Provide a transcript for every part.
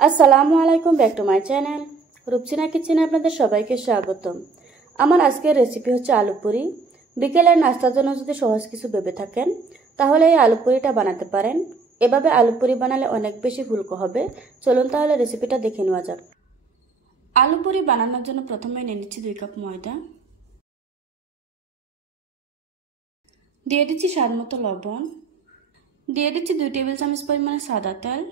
আসসালামু আলাইকুম, back to my channel Rupsina কিচেনে আপনাদের সবাইকে স্বাগতম। আমার আজকের রেসিপি হচ্ছে আলু পুরি। বিকেলের নাস্তার জন্য যদি সহজ কিছু ভেবে থাকেন তাহলে এই আলু পুরিটা বানাতে পারেন। এভাবে আলু পুরি বানালে অনেক বেশি ফুলকো হবে। চলুন তাহলে রেসিপিটা দেখে নেওয়া যাক। আলু পুরি বানানোর জন্য প্রথমে নিয়ে নিচ্ছি 2 কাপ ময়দা, দিয়ে দিচ্ছি স্বাদ মতো লবণ, দিয়ে দিচ্ছি 2 টেবিল চামচ পরিমাণে সাদা তেল।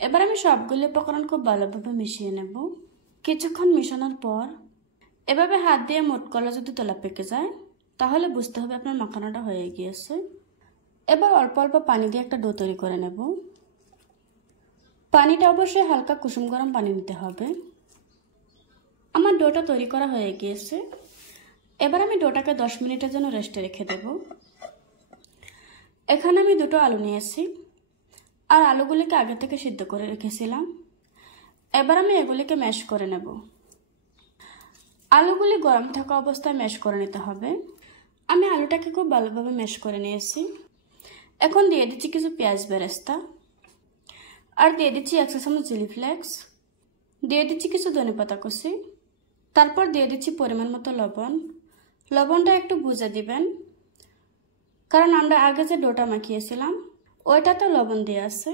এবার আমি সবগুলো উপকরণ খুব ভালোভাবে মিশিয়ে নেব। কিছুক্ষণ মেশানোর পর এভাবে হাত দিয়ে মুঠ করলে যদি তলা পেকে যায় তাহলে বুঝতে হবে আপনার মাখানোটা হয়ে গিয়েছে। এবার অল্প অল্প পানি দিয়ে একটা ডো তৈরি করে নেব। পানিটা অবশ্যই হালকা কুসুম গরম পানি নিতে হবে। আমার ডোটা তৈরি করা হয়ে গিয়েছে। এবার আমি ডোটাকে 10 মিনিটের জন্য রেস্টে রেখে দেব। এখানে আমি 2টো আলু নিয়েছি আর আলুগুলিকে আগে থেকে সিদ্ধ করে রেখেছিলাম। এবার আমি এগুলিকে ম্যাশ করে নেব। আলুগুলি গরম থাকা অবস্থায় ম্যাশ করে নিতে হবে। আমি আলুটাকে খুব ভালোভাবে ম্যাশ করে নিয়েছি। এখন দিয়ে দিচ্ছি কিছু পেঁয়াজ বেরেস্তা, আর দিয়ে দিচ্ছি 1 চা চামচ চিলি ফ্লেক্স, দিয়ে দিচ্ছি কিছু ধনেপাতা কুচি, তারপর দিয়ে দিচ্ছি পরিমাণ মতো লবণ। লবণটা একটু বুঝে দিবেন, কারণ আমরা আগে যে ডোটা মাখিয়েছিলাম ওইটাতে লবণ দিয়ে আছে।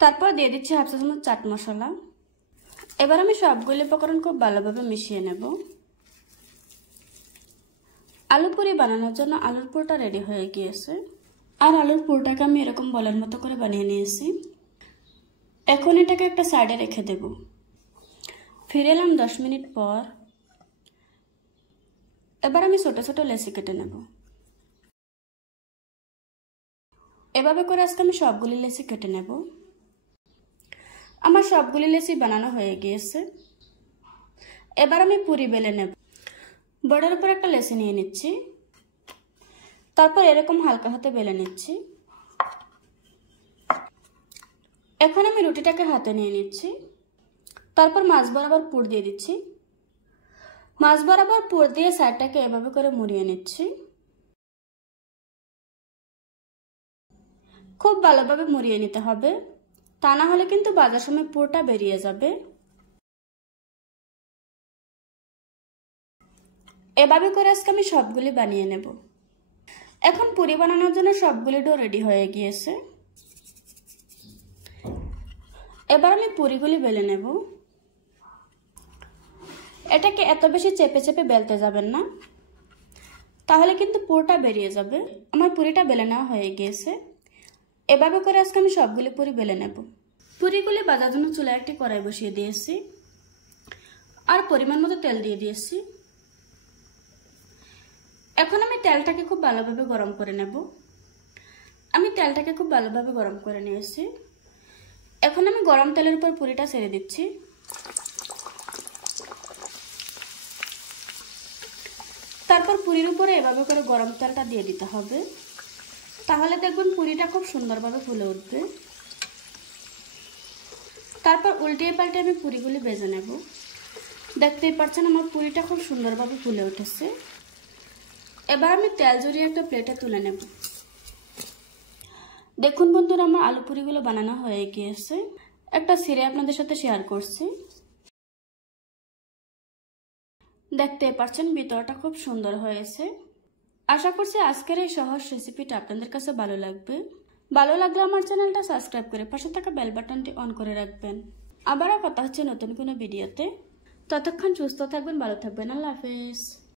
তারপর দিয়ে দিচ্ছি 1/2 চা চামচ চাট মশলা। এবার আমি সবগুলো উপকরণ খুব ভালোভাবে মিশিয়ে নেব। আলু পুরি বানানোর জন্য আলুর পুরটা রেডি হয়ে গিয়েছে, আর আলুর পুরটাকে আমি এরকম বলের মতো করে বানিয়ে নিয়েছি। এখন এটাকে একটা সাইডে রেখে দেব। ফিরে এলাম 10 মিনিট পর। এবার আমি ছোট ছোট লেচি কেটে নেব। এভাবে করে আজকে আমি সবগুলি লেচি কেটে নেব। আমার সবগুলি লেচি বানানো হয়ে গিয়েছে। এবার আমি পুরি বেলে নেব। বড়ের উপর একটা লেচি নিয়ে নিচ্ছি, তারপর এরকম হালকা হাতে বেলে নিচ্ছি। এখন আমি রুটিটাকে হাতে নিয়ে নিচ্ছি, তারপর মাছ বরাবর পুর দিয়ে দিচ্ছি। মাছ বরাবর পুর দিয়ে সাইডটাকে এভাবে করে মুড়িয়ে নিচ্ছি। খুব ভালোভাবে মুড়িয়ে নিতে হবে, তা না হলে কিন্তু ভাজার সময় পুরটা বেরিয়ে যাবে। এভাবে করে আজকে আমি সবগুলি বানিয়ে নেব। এখন পুরি বানানোর জন্য সবগুলি ডো রেডি হয়ে গিয়েছে। এবার আমি পুরিগুলি বেলে নেব। এটাকে এত বেশি চেপে চেপে বেলতে যাবেন না, তাহলে কিন্তু পুরটা বেরিয়ে যাবে। আমার পুরিটা বেলে নেওয়া হয়ে গিয়েছে। এভাবে করে আজকে আমি সবগুলি পুরি বেলে নেব। পুরিগুলি ভাজার জন্য চুলায় একটি কড়াই বসিয়ে দিয়েছি, আর পরিমাণ মতো তেল দিয়ে দিয়েছি। এখন আমি তেলটাকে খুব ভালোভাবে গরম করে নেব। আমি তেলটাকে খুব ভালোভাবে গরম করে নিয়েছি। এখন আমি গরম তেলের উপর পুরিটা ছেড়ে দিচ্ছি। তারপর পুরির উপরে এভাবে করে গরম তেলটা দিয়ে দিতে হবে, তাহলে দেখবেন পুরিটা খুব সুন্দরভাবে ফুলে উঠবে। তারপর উল্টিয়ে পাল্টে আমি পুরিগুলি ভেজে নেব। দেখতেই পাচ্ছেন আমার পুরিটা খুব সুন্দরভাবে ফুলে উঠেছে। এবার আমি তেল ঝরিয়ে একটা প্লেটে তুলে নেব। দেখুন বন্ধুরা, আমার আলু পুরিগুলো বানানো হয়ে গিয়েছে। একটা ছিঁড়ে আপনাদের সাথে শেয়ার করছি। দেখতেই পাচ্ছেন ভিতরটা খুব সুন্দর হয়েছে। আশা করছি আজকের এই সহজ রেসিপিটা আপনাদের কাছে ভালো লাগবে। ভালো লাগলে আমার চ্যানেলটা সাবস্ক্রাইব করে পাশে থাকা বেল বাটনটি অন করে রাখবেন। আবারও কথা হচ্ছে নতুন কোনো ভিডিওতে। ততক্ষণ সুস্থ থাকবেন, ভালো থাকবেন। আল্লাহ হাফেজ।